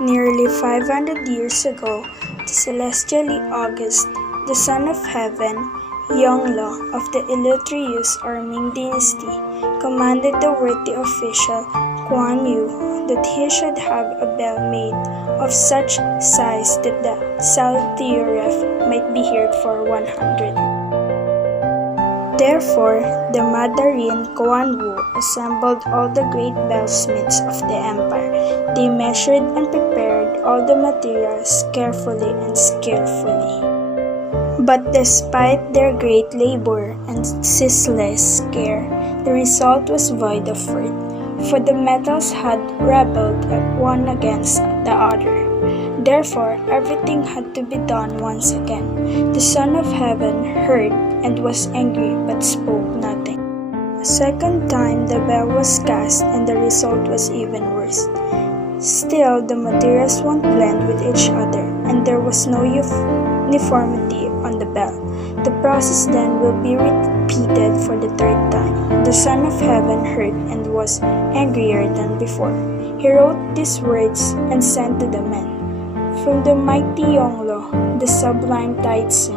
Nearly 500 years ago, the celestially August, the son of heaven, Yongle of the illustrious or Ming dynasty, commanded the worthy official Guan Yu that he should have a bell made of such size that the Saltiref might be heard for 100. Therefore, the Mandarin Guan Wu assembled all the great bellsmiths of the empire. They measured and prepared all the materials carefully and skillfully. But despite their great labor and ceaseless care, the result was void of worth, for the metals had rebelled one against the other. Therefore, everything had to be done once again. The Son of Heaven heard and was angry but spoke nothing. A second time the bell was cast and the result was even worse. Still, the materials won't blend with each other and there was no uniformity on the bell. The process then will be repeated for the third time. The Son of Heaven heard and was angrier than before. He wrote these words and sent to the men. From the mighty Yongle, the sublime Trizha,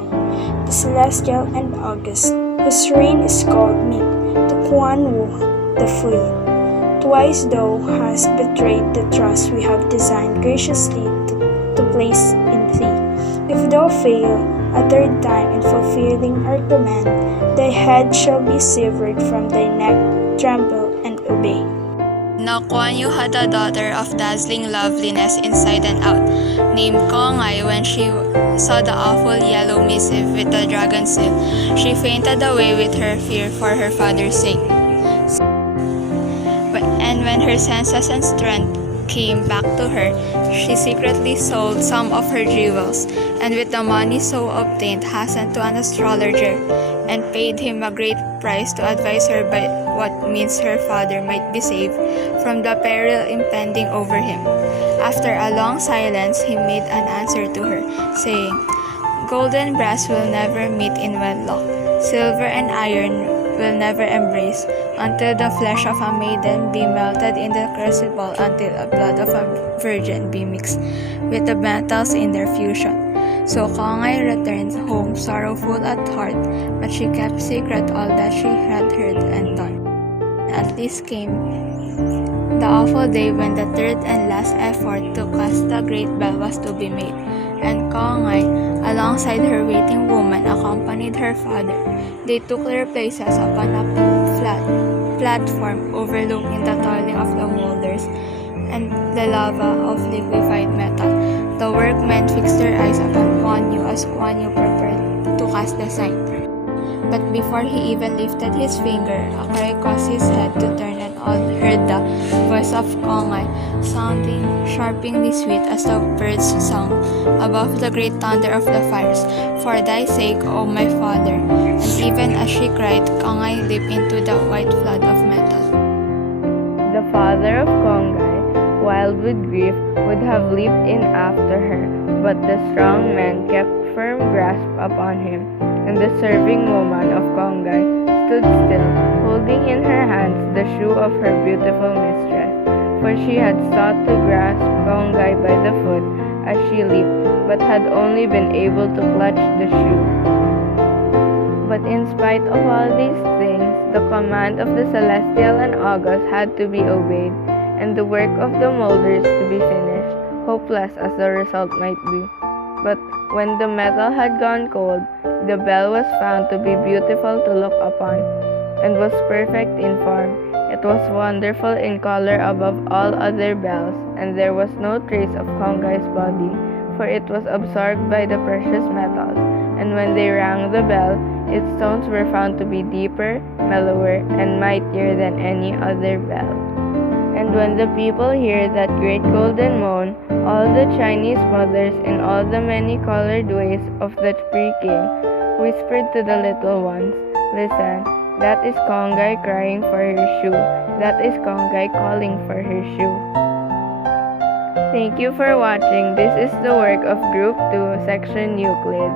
the celestial and august, whose reign is called Ming, to Guan Wu, the fleet. Twice thou hast betrayed the trust we have designed graciously to place in thee. If thou fail a third time in fulfilling our command, thy head shall be severed from thy neck. Tremble and obey. Now Guan Yu had a daughter of dazzling loveliness inside and out, named Macogay. When she saw the awful yellow missive with the dragon seal, she fainted away with her fear for her father's sake. And when her senses and strength came back to her, she secretly sold some of her jewels, and with the money so obtained hastened to an astrologer, and paid him a great price to advise her by what means her father might be saved from the peril impending over him. After a long silence, he made an answer to her, saying, Gold and brass will never meet in wedlock, silver and iron will never embrace, until the flesh of a maiden be melted in the crucible, until the blood of a virgin be mixed with the metals in their fusion. So Macogay returned home sorrowful at heart, but she kept secret all that she had heard and done. At least came the awful day when the third and last effort to cast the great bell was to be made, and Macogay, alongside her waiting woman, accompanied her father. They took their places upon a flat platform overlooking the toiling of the molders and the lava of liquefied metal. The workmen fixed their eyes upon Guan Yu as Guan Yu prepared to cast the sign. But before he even lifted his finger, a cry caused his head to turn, and all heard the voice of Macogay, sounding sharply sweet as the birds song above the great thunder of the fires. For thy sake, O my father. And even as she cried, Macogay leaped into the white flood of metal. The father of Macogay, wild with grief, would have leaped in after her, but the strong man kept firm grasp upon him, and the serving woman of Macogay stood still, holding in her hands the shoe of her beautiful mistress, for she had sought to grasp Macogay by the foot as she leaped, but had only been able to clutch the shoe. But in spite of all these things, the command of the celestial and august had to be obeyed, and the work of the molders to be finished, hopeless as the result might be. But when the metal had gone cold, the bell was found to be beautiful to look upon, and was perfect in form. It was wonderful in color above all other bells, and there was no trace of Macogay's body, for it was absorbed by the precious metals. And when they rang the bell, its tones were found to be deeper, mellower, and mightier than any other bell. And when the people hear that great golden moan, all the Chinese mothers in all the many-colored ways of the pre-king whispered to the little ones, Listen, that is Macogay crying for her shoe. That is Macogay calling for her shoe. Thank you for watching. This is the work of Group 2, Section Euclid.